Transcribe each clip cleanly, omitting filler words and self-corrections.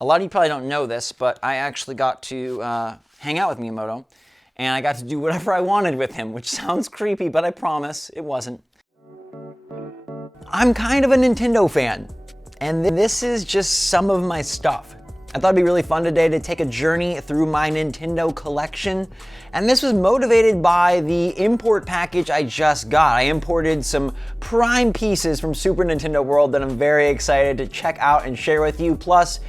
A lot of you probably don't know this, but I actually got to hang out with Miyamoto, and I got to do whatever I wanted with him, which sounds creepy, but I promise it wasn't. I'm kind of a Nintendo fan, and this is just some of my stuff. I thought it'd be really fun today to take a journey through my Nintendo collection, and this was motivated by the import package I just got. I imported some prime pieces from Super Nintendo World that I'm very excited to check out and share with you. Plus,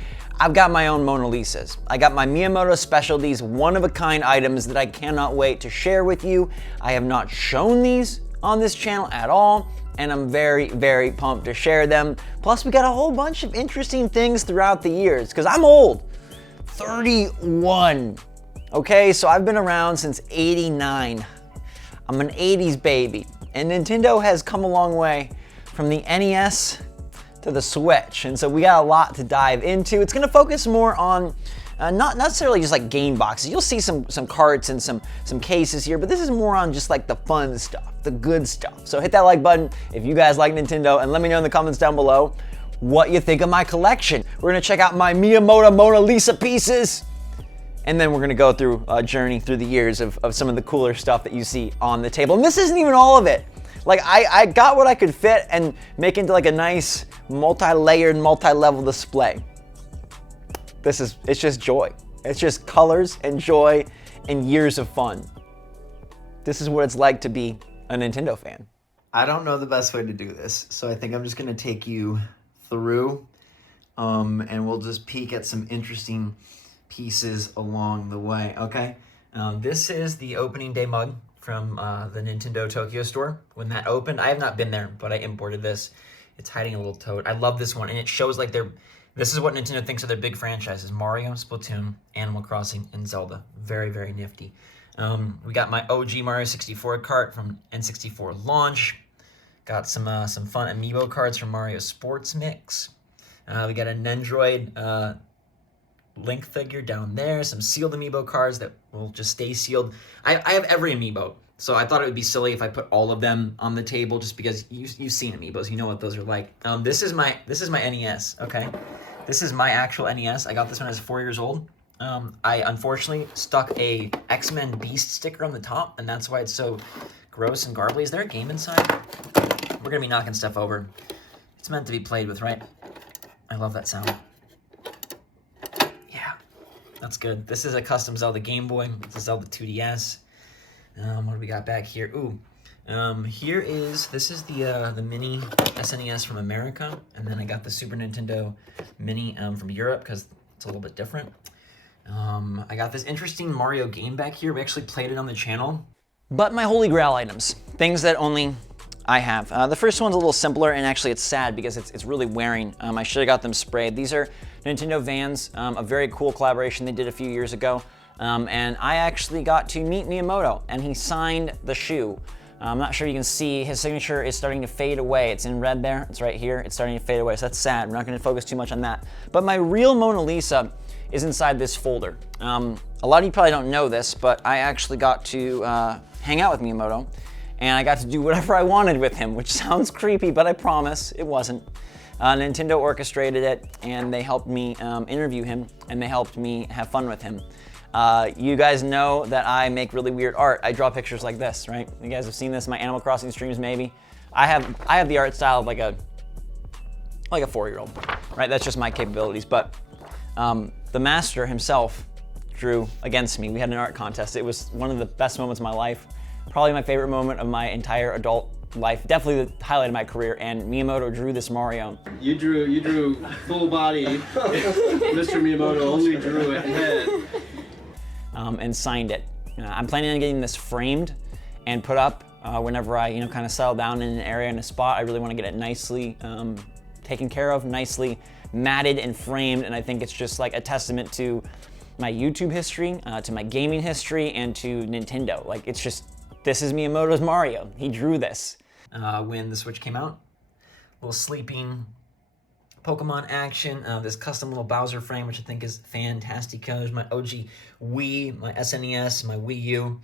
I've got my own Mona Lisas. I got my Miyamoto Specialties one-of-a-kind items that I cannot wait to share with you. I have not shown these on this channel at all, and I'm very, very pumped to share them. Plus, we got a whole bunch of interesting things throughout the years, because I'm old, 31. Okay, so I've been around since '89. I'm an 80s baby, and Nintendo has come a long way from the NES to the Switch, and so we got a lot to dive into. It's gonna focus more on not necessarily just like game boxes. You'll see some carts and some cases here, but this is more on just like the fun stuff, the good stuff. So hit that like button if you guys like Nintendo, and let me know in the comments down below what you think of my collection. We're gonna check out my Miyamoto Mona Lisa pieces, and then we're gonna go through a journey through the years of some of the cooler stuff that you see on the table. And this isn't even all of it. Like, I got what I could fit and make into like a nice multi-layered, multi-level display. It's just joy. It's just colors and joy and years of fun. This is what it's like to be a Nintendo fan. I don't know the best way to do this, so I think I'm just gonna take you through and we'll just peek at some interesting pieces along the way, okay? This is the opening day mug from the Nintendo Tokyo store. When that opened, I have not been there, but I imported this. It's hiding a little toad. I love this one, and it shows like this is what Nintendo thinks of their big franchises: Mario, Splatoon, Animal Crossing, and Zelda. Very, very nifty. We got my OG Mario 64 cart from N64 launch. Got some fun amiibo cards from Mario Sports Mix. We got a Nendroid Link figure down there. Some sealed amiibo cards that will just stay sealed. I have every amiibo, so I thought it would be silly if I put all of them on the table, just because you've seen amiibos, you know what those are like. This is my NES. Okay, this is my actual NES. I got this when I was 4 years old. I unfortunately stuck a X-Men Beast sticker on the top, and that's why it's so gross and garbly. Is there a game inside? We're gonna be knocking stuff over. It's meant to be played with, right? I love that sound. Yeah, that's good. This is a custom Zelda Game Boy. It's a Zelda 2DS. What do we got back here? Ooh, this is the mini SNES from America, and then I got the Super Nintendo Mini from Europe because it's a little bit different. I got this interesting Mario game back here. We actually played it on the channel. But my holy grail items, things that only I have. The first one's a little simpler, and actually it's sad because it's really wearing. I should have got them sprayed. These are Nintendo Vans, a very cool collaboration they did a few years ago. And I actually got to meet Miyamoto, and he signed the shoe. I'm not sure you can see, his signature is starting to fade away. It's in red there, it's right here, it's starting to fade away, so that's sad. We're not gonna focus too much on that. But my real Mona Lisa is inside this folder. A lot of you probably don't know this, but I actually got to hang out with Miyamoto, and I got to do whatever I wanted with him, which sounds creepy, but I promise it wasn't. Nintendo orchestrated it, and they helped me interview him, and they helped me have fun with him. You guys know that I make really weird art. I draw pictures like this, right? You guys have seen this in my Animal Crossing streams, maybe. I have the art style of like a 4-year-old, right? That's just my capabilities. But the master himself drew against me. We had an art contest. It was one of the best moments of my life. Probably my favorite moment of my entire adult life. Definitely the highlight of my career. And Miyamoto drew this Mario. You drew full body. Mr. Miyamoto only drew a head. And signed it. I'm planning on getting this framed and put up whenever I kind of settle down in an area, in a spot. I really want to get it nicely taken care of, nicely matted and framed, and I think it's just like a testament to my YouTube history, to my gaming history, and to Nintendo. Like, it's just, this is Miyamoto's Mario. He drew this. When the Switch came out, a little sleeping Pokemon action, this custom little Bowser frame, which I think is fantastic. There's my OG Wii, my SNES, my Wii U,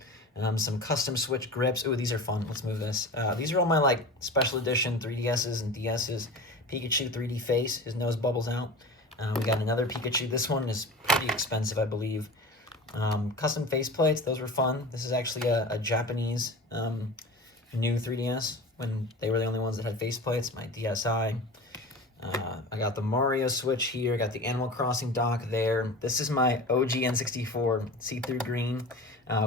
some custom Switch grips. Ooh, these are fun. Let's move this. These are all my like special edition 3DSs and DSs. Pikachu 3D face, his nose bubbles out. We got another Pikachu. This one is pretty expensive, I believe. Custom faceplates, those were fun. This is actually a Japanese new 3DS when they were the only ones that had faceplates. My DSi. I got the Mario Switch here. I got the Animal Crossing dock there. This is my OG N64 see-through green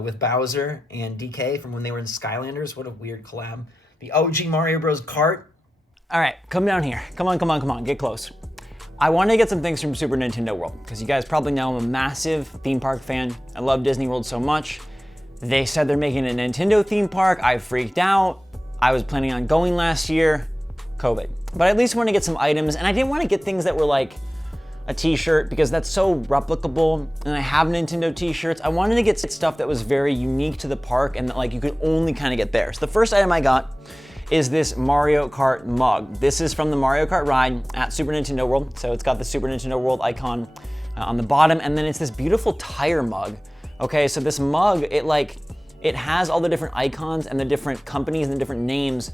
with Bowser and DK from when they were in Skylanders. What a weird collab. The OG Mario Bros. Kart. All right, come down here. Come on, get close. I wanted to get some things from Super Nintendo World, because you guys probably know I'm a massive theme park fan. I love Disney World so much. They said they're making a Nintendo theme park. I freaked out. I was planning on going last year, COVID. But I at least want to get some items, and I didn't want to get things that were like a t-shirt, because that's so replicable, and I have Nintendo t-shirts. I wanted to get stuff that was very unique to the park and that like you could only kind of get there. So the first item I got is this Mario Kart mug. This is from the Mario Kart ride at Super Nintendo World. So it's got the Super Nintendo World icon on the bottom, and then it's this beautiful tire mug. Okay, so this mug, it has all the different icons and the different companies and the different names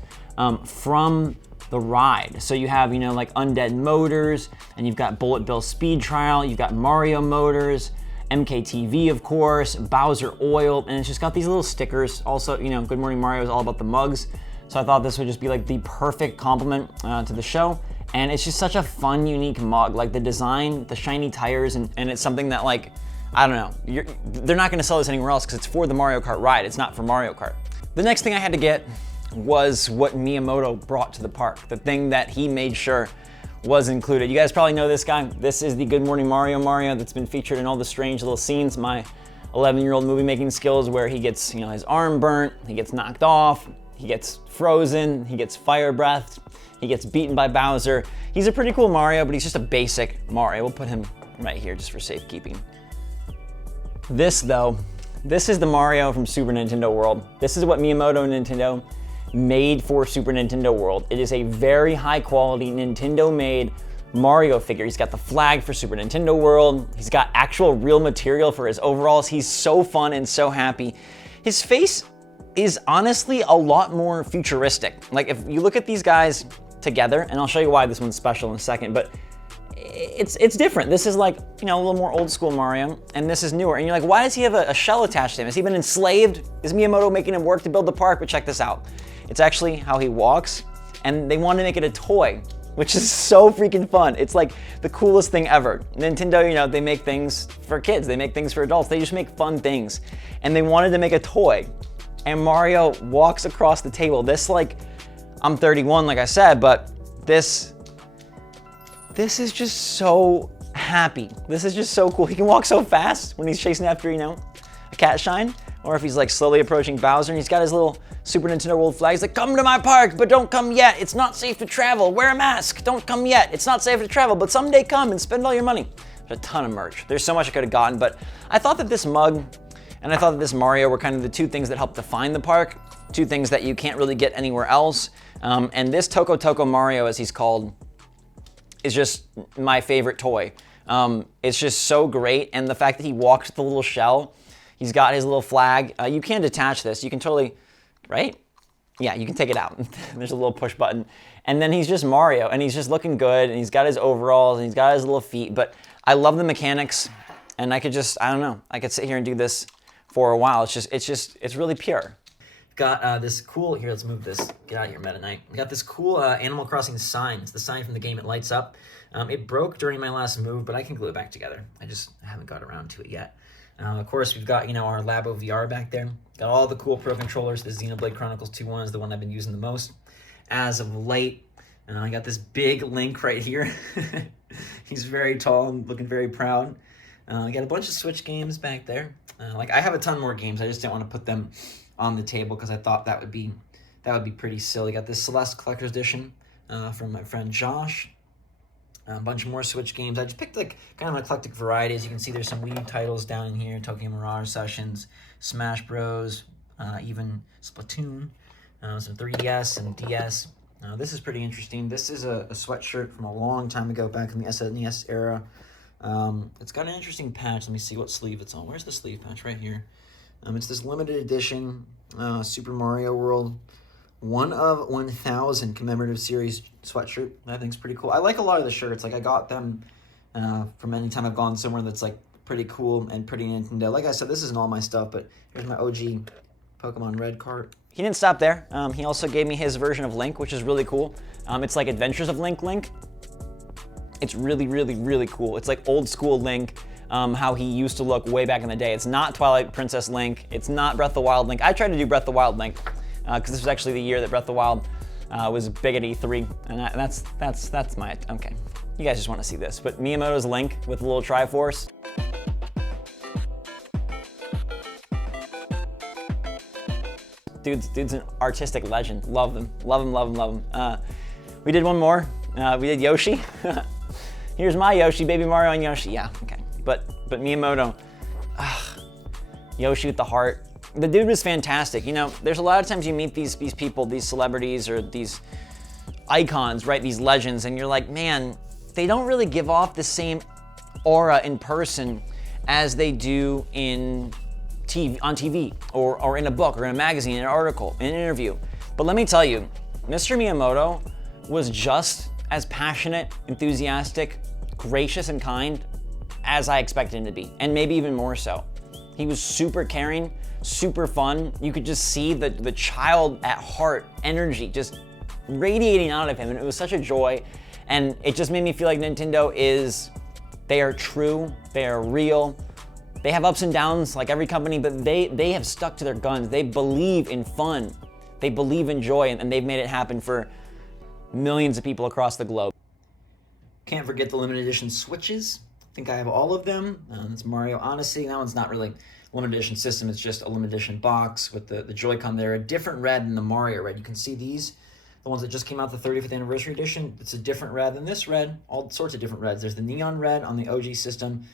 from the ride. So you have, like Undead Motors, and you've got Bullet Bill Speed Trial, you've got Mario Motors, MKTV, of course, Bowser Oil, and it's just got these little stickers. Also, Good Morning Mario is all about the mugs. So I thought this would just be like the perfect complement to the show. And it's just such a fun, unique mug. Like the design, the shiny tires, and it's something that like, I don't know, they're not gonna sell this anywhere else because it's for the Mario Kart ride, it's not for Mario Kart. The next thing I had to get was what Miyamoto brought to the park, the thing that he made sure was included. You guys probably know this guy. This is the Good Morning Mario that's been featured in all the strange little scenes. My 11-year-old movie making skills where he gets, his arm burnt, he gets knocked off, he gets frozen, he gets fire breathed, he gets beaten by Bowser. He's a pretty cool Mario, but he's just a basic Mario. We'll put him right here just for safekeeping. This though, this is the Mario from Super Nintendo World. This is what Miyamoto and Nintendo made for Super Nintendo World. It is a very high quality Nintendo made Mario figure. He's got the flag for Super Nintendo World. He's got actual real material for his overalls. He's so fun and so happy. His face is honestly a lot more futuristic. Like if you look at these guys together, and I'll show you why this one's special in a second, but it's different. This is like, a little more old school Mario, and this is newer. And you're like, why does he have a shell attached to him? Has he been enslaved? Is Miyamoto making him work to build the park? But check this out. It's actually how he walks, and they wanted to make it a toy, which is so freaking fun. It's like the coolest thing ever. Nintendo, they make things for kids. They make things for adults. They just make fun things. And they wanted to make a toy. And Mario walks across the table. This, like, I'm 31, like I said, but this is just so happy. This is just so cool. He can walk so fast when he's chasing after, a cat shine, or if he's like slowly approaching Bowser and he's got his little Super Nintendo World flag. He's like, come to my park, but don't come yet. It's not safe to travel. Wear a mask. Don't come yet. It's not safe to travel, but someday come and spend all your money. There's a ton of merch. There's so much I could have gotten, but I thought that this mug and I thought that this Mario were kind of the two things that help define the park, two things that you can't really get anywhere else. And this Tokotoko Mario, as he's called, is just my favorite toy. It's just so great, and the fact that he walks with the little shell, he's got his little flag. You can detach this. You can totally, right? Yeah, you can take it out. There's a little push button. And then he's just Mario, and he's just looking good, and he's got his overalls, and he's got his little feet. But I love the mechanics, and I don't know. I could sit here and do this for a while. It's really pure. Got this cool, here, let's move this, get out of here, Meta Knight. We got this cool Animal Crossing sign. It's the sign from the game, it lights up. It broke during my last move, but I can glue it back together. I haven't got around to it yet. Of course, we've got, our Labo VR back there. Got all the cool Pro Controllers. The Xenoblade Chronicles 2.1 is the one I've been using the most as of late. I got this big Link right here. He's very tall and looking very proud. I got a bunch of Switch games back there. I have a ton more games. I just didn't want to put them on the table because I thought that would be pretty silly. Got this Celeste Collector's Edition from my friend Josh. A bunch more Switch games. I just picked kind of an eclectic variety. As you can see, there's some Wii U titles down in here. Tokyo Mirage Sessions, Smash Bros, even Splatoon, some 3DS and DS. This is pretty interesting. This is a sweatshirt from a long time ago, back in the SNES era. It's got an interesting patch. Let me see what sleeve it's on. Where's the sleeve patch? Right here. It's this limited edition Super Mario World 1 of 1,000 commemorative series sweatshirt. I think it's pretty cool. I like a lot of the shirts. I got them from any time I've gone somewhere that's like pretty cool and pretty Nintendo. Like I said, this isn't all my stuff, but here's my OG Pokemon Red cart. He didn't stop there. He also gave me his version of Link, which is really cool. It's like Adventures of Link. It's really, really, really cool. It's like old school Link, how he used to look way back in the day. It's not Twilight Princess Link. It's not Breath of the Wild Link. I tried to do Breath of the Wild Link because this was actually the year that Breath of the Wild was big at E3, and that's my, okay. You guys just want to see this, but Miyamoto's Link with a little Triforce. Dude's an artistic legend. Love him. We did one more. We did Yoshi. Here's my Yoshi, Baby Mario and Yoshi. Yeah, okay. But Miyamoto, Yoshi with the heart. The dude was fantastic. You know, there's a lot of times you meet these people, these celebrities or these icons, right? These legends, and you're like, man, they don't really give off the same aura in person as they do on TV or in a book or in a magazine, an article, in an interview. But let me tell you, Mr. Miyamoto was just as passionate, enthusiastic, gracious, and kind as I expected him to be, and maybe even more so. He was super caring, super fun. You could just see the child at heart energy just radiating out of him, and it was such a joy. And it just made me feel like Nintendo they are true, they are real. They have ups and downs like every company, but they have stuck to their guns. They believe in fun, they believe in joy, and they've made it happen for millions of people across the globe. Can't forget the limited edition Switches. I think I have all of them. It's Mario Odyssey. That one's not really a limited edition system, it's just a limited edition box with the Joy-Con there. A different red than the Mario red. You can see these, the ones that just came out, the 35th anniversary edition. It's a different red than this red, all sorts of different reds. There's the neon red on the OG system,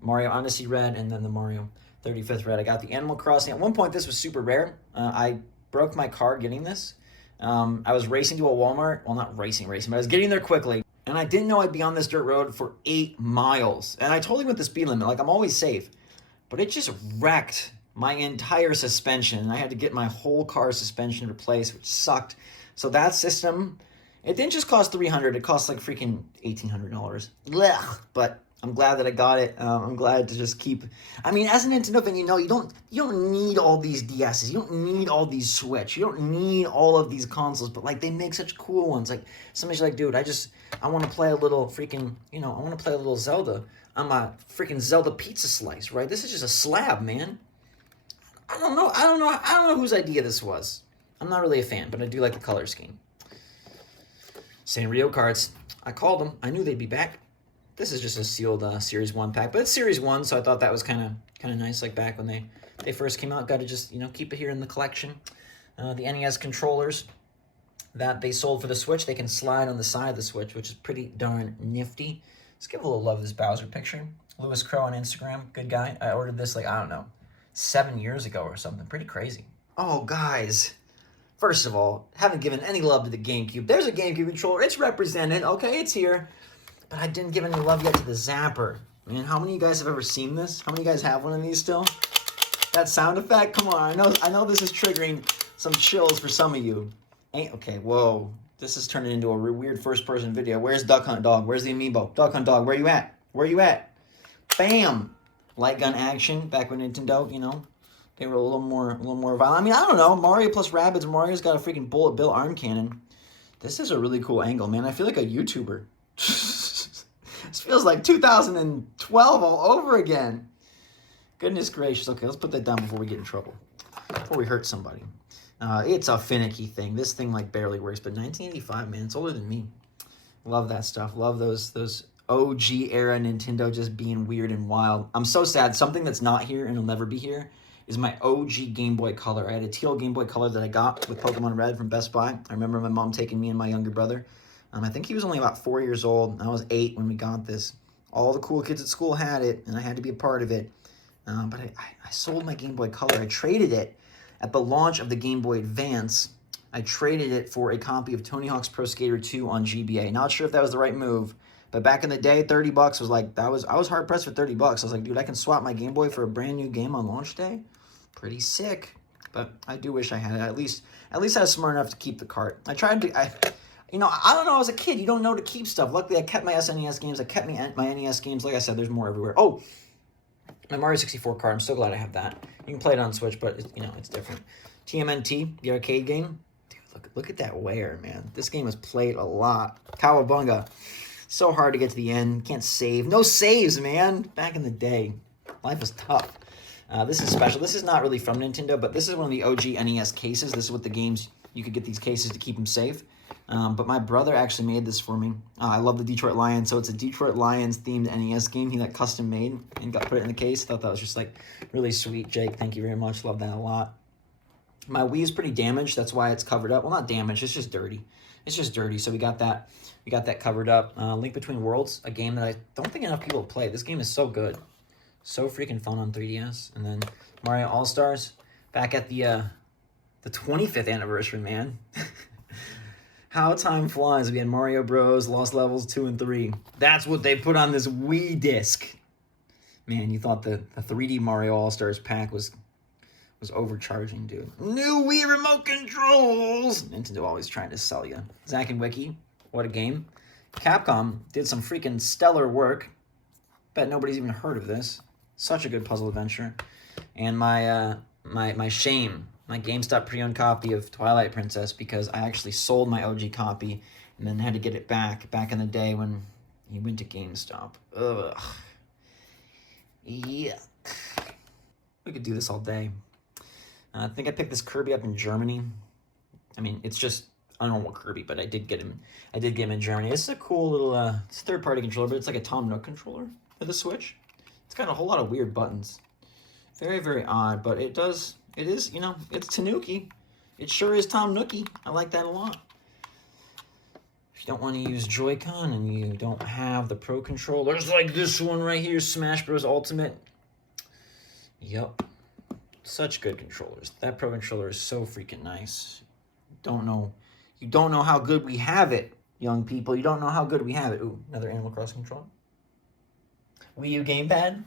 Mario Odyssey red, and then the Mario 35th red. I got the Animal Crossing. At one point, this was super rare. I broke my car getting this. I was racing to a Walmart. Well, not racing, but I was getting there quickly. And I didn't know I'd be on this dirt road for 8 miles. And I totally went the speed limit. Like, I'm always safe. But it just wrecked my entire suspension. And I had to get my whole car's suspension replaced, which sucked. So that system, it didn't just cost $300. It cost like freaking $1,800. Blech. But I'm glad that I got it. I'm glad to just keep. I mean, as a Nintendo fan, you know, you don't need all these DSs. You don't need all these Switch. You don't need all of these consoles. But like, they make such cool ones. Like, somebody's like, dude, I want to play a little freaking, I want to play a little Zelda on my freaking Zelda pizza slice, right? This is just a slab, man. I don't know whose idea this was. I'm not really a fan, but I do like the color scheme. Sanrio cards. I called them. I knew they'd be back. This is just a sealed Series 1 pack, but it's Series 1, so I thought that was kind of nice, like back when they first came out. Got to just, keep it here in the collection. The Nes Controllers that they sold for the Switch, they can slide on the side of the Switch, which is pretty darn nifty. Let's give a little love to this Bowser picture. Lewis Crow on Instagram, good guy. I ordered this, 7 years ago or something. Pretty crazy. Oh, guys. First of all, haven't given any love to the GameCube. There's a GameCube controller. It's represented. Okay, it's here. But I didn't give any love yet to the Zapper. Man, how many of you guys have ever seen this? How many of you guys have one of these still? That sound effect? Come on, I know this is triggering some chills for some of you. Okay, whoa. This is turning into a weird first-person video. Where's Duck Hunt Dog? Where's the amiibo? Duck Hunt Dog, where you at? Where you at? Bam! Light gun action, back when Nintendo, they were a little more violent. I mean, I don't know. Mario plus Rabbids. Mario's got a freaking bullet bill arm cannon. This is a really cool angle, man. I feel like a YouTuber. This feels like 2012 all over again. Goodness gracious. Okay, let's put that down before we get in trouble. Before we hurt somebody. It's a finicky thing. This thing barely works, but 1985, man, it's older than me. Love that stuff. Love those OG era Nintendo just being weird and wild. I'm so sad. Something that's not here and will never be here is my OG Game Boy Color. I had a teal Game Boy Color that I got with Pokemon Red from Best Buy. I remember my mom taking me and my younger brother. I think he was only about 4 years old. I was 8 when we got this. All the cool kids at school had it, and I had to be a part of it. But I sold my Game Boy Color. I traded it at the launch of the Game Boy Advance. I traded it for a copy of Tony Hawk's Pro Skater 2 on GBA. Not sure if that was the right move, but back in the day, $30 was I was hard pressed for $30. I was like, dude, I can swap my Game Boy for a brand new game on launch day. Pretty sick. But I do wish I had it. At least I was smart enough to keep the cart. You know, I don't know, I was a kid, you don't know to keep stuff. Luckily, I kept my SNES games, I kept my NES games. Like I said, there's more everywhere. Oh, my Mario 64 card, I'm so glad I have that. You can play it on Switch, but, it's different. TMNT, the arcade game. Dude, look at that wear, man. This game was played a lot. Cowabunga. So hard to get to the end. Can't save. No saves, man. Back in the day. Life was tough. This is special. This is not really from Nintendo, but this is one of the OG NES cases. This is what the games, you could get these cases to keep them safe. But my brother actually made this for me. I love the Detroit Lions, so it's a Detroit Lions themed NES game. He custom made and put it in the case. Thought that was just really sweet. Jake, thank you very much. Love that a lot. My Wii is pretty damaged. That's why it's covered up. Well, not damaged. It's just dirty. It's just dirty. So we got that. We got that covered up. Link Between Worlds, a game that I don't think enough people play. This game is so good. So freaking fun on 3DS. And then Mario All-Stars. Back at the 25th anniversary, man. How time flies. We had Mario Bros, Lost Levels 2 and 3. That's what they put on this Wii disc. Man, you thought the 3D Mario All-Stars pack was overcharging, dude. New Wii remote controls! Nintendo always trying to sell you. Zack and Wiki, what a game. Capcom did some freaking stellar work. Bet nobody's even heard of this. Such a good puzzle adventure. And my shame, my GameStop pre-owned copy of Twilight Princess, because I actually sold my OG copy and then had to get it back in the day when you went to GameStop. Ugh. Yuck. We could do this all day. I think I picked this Kirby up in Germany. I mean, it's just a normal Kirby, but I did get him in Germany. This is a cool little, it's a third-party controller, but it's like a Tom Nook controller for the Switch. It's got a whole lot of weird buttons. Very, very odd, but it is, it's Tanuki. It sure is Tom Nookie. I like that a lot. If you don't want to use Joy-Con and you don't have the Pro controllers like this one right here, Smash Bros. Ultimate. Yep. Such good controllers. That Pro controller is so freaking nice. You don't know how good we have it, young people. You don't know how good we have it. Ooh, another Animal Crossing controller. Wii U Gamepad.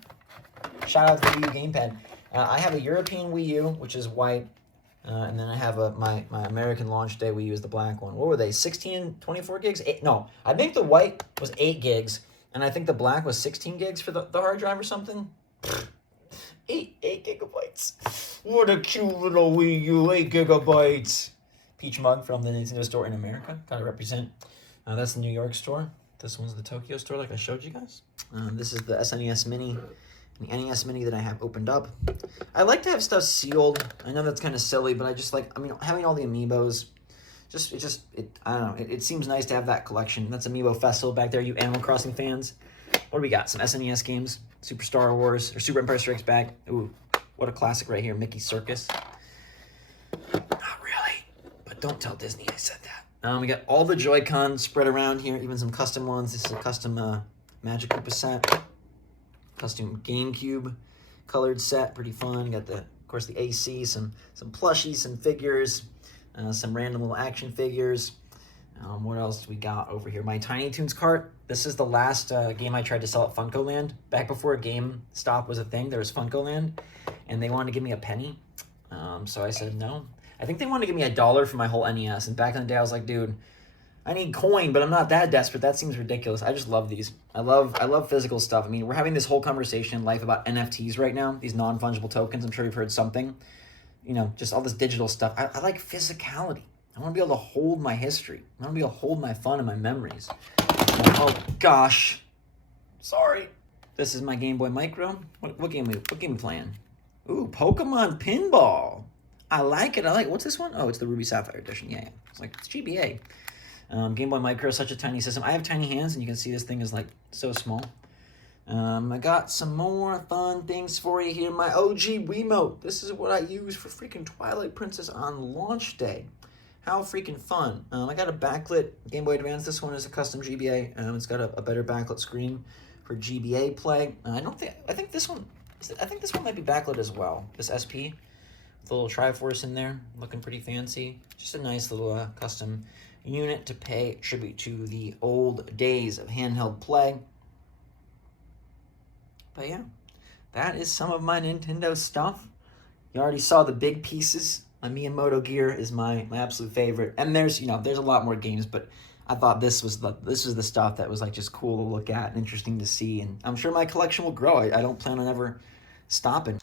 Shout out to the Wii U Gamepad. I have a European Wii U, which is white. And then I have my American launch day Wii U is the black one. What were they? 16, 24 gigs? No, I think the white was 8 gigs. And I think the black was 16 gigs for the hard drive or something. 8 gigabytes. What a cute little Wii U, 8 gigabytes. Peach Mug from the Nintendo store in America. Gotta represent. That's the New York store. This one's the Tokyo store, like I showed you guys. This is the SNES Mini. The NES Mini that I have opened up. I like to have stuff sealed. I know that's kind of silly, but I just like, having all the amiibos. I don't know. It seems nice to have that collection. That's Amiibo Festival back there, you Animal Crossing fans. What do we got? Some SNES games. Super Star Wars, or Super Empire Strikes Back. Ooh, what a classic right here. Mickey Circus. Not really, but don't tell Disney I said that. We got all the Joy-Cons spread around here, even some custom ones. This is a custom Magic Koopa set. Custom GameCube colored set, pretty fun. Got of course the AC, some plushies, some figures, some random little action figures. What else do we got over here? My Tiny Toons cart. This is the last game I tried to sell at FuncoLand. Back before GameStop was a thing, there was FuncoLand, and they wanted to give me a penny. So I said no. I think they wanted to give me $1 for my whole NES, and back in the day I was like, dude, I need coin, but I'm not that desperate. That seems ridiculous. I just love these. I love physical stuff. I mean, we're having this whole conversation in life about NFTs right now, these non-fungible tokens. I'm sure you've heard something. Just all this digital stuff. I like physicality. I want to be able to hold my history. I want to be able to hold my fun and my memories. Oh, gosh. Sorry. This is my Game Boy Micro. What game we playing? Ooh, Pokemon Pinball. I like it. What's this one? Oh, it's the Ruby Sapphire edition. Yeah. It's GBA. Game Boy Micro is such a tiny system. I have tiny hands, and you can see this thing is so small. I got some more fun things for you here. My OG Wiimote. This is what I use for freaking Twilight Princess on launch day. How freaking fun. I got a backlit Game Boy Advance. This one is a custom GBA. It's got a better backlit screen for GBA play. I think this one might be backlit as well. This SP with a little Triforce in there, looking pretty fancy. Just a nice little custom unit to pay tribute to the old days of handheld play. But yeah, that is some of my Nintendo stuff. You already saw the big pieces. My Miyamoto gear is my absolute favorite. And there's a lot more games, but I thought this was the stuff that was like just cool to look at and interesting to see, and I'm sure my collection will grow. I don't plan on ever stopping.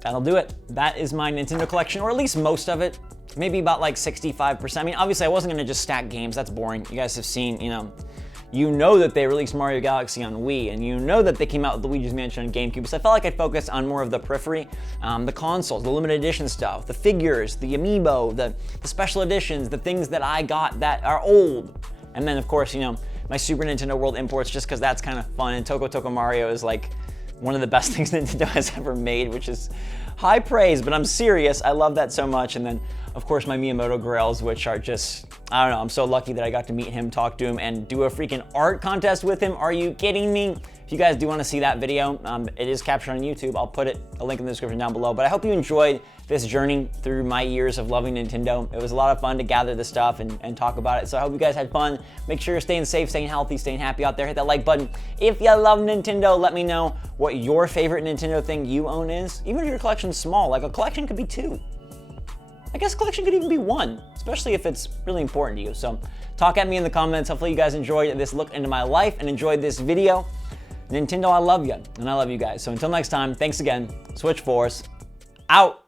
That'll do it. That is my Nintendo collection, or at least most of it. Maybe about like 65%. I mean, obviously I wasn't gonna just stack games, that's boring. You guys have seen, you know that they released Mario Galaxy on Wii, and you know that they came out with Luigi's Mansion on Gamecube, so I felt like I'd focus on more of the periphery, the consoles, the limited edition stuff, the figures, the amiibo, the special editions, the things that I got that are old. And then of course, my Super Nintendo World imports, just because that's kind of fun, and Tokotoko Mario is like one of the best things Nintendo has ever made, which is high praise, but I'm serious, I love that so much. And then of course my Miyamoto grails, which are just, I don't know, I'm so lucky that I got to meet him, talk to him, and do a freaking art contest with him. Are you kidding me? If you guys do want to see that video, it is captured on YouTube. I'll put a link in the description down below. But I hope you enjoyed this journey through my years of loving Nintendo. It was a lot of fun to gather this stuff and talk about it. So I hope you guys had fun. Make sure you're staying safe, staying healthy, staying happy out there. Hit that like button. If you love Nintendo, let me know what your favorite Nintendo thing you own is. Even if your collection's small, like a collection could be 2. I guess a collection could even be 1, especially if it's really important to you. So talk at me in the comments. Hopefully you guys enjoyed this look into my life and enjoyed this video. Nintendo, I love you, and I love you guys. So until next time, thanks again. SwitchForce, out.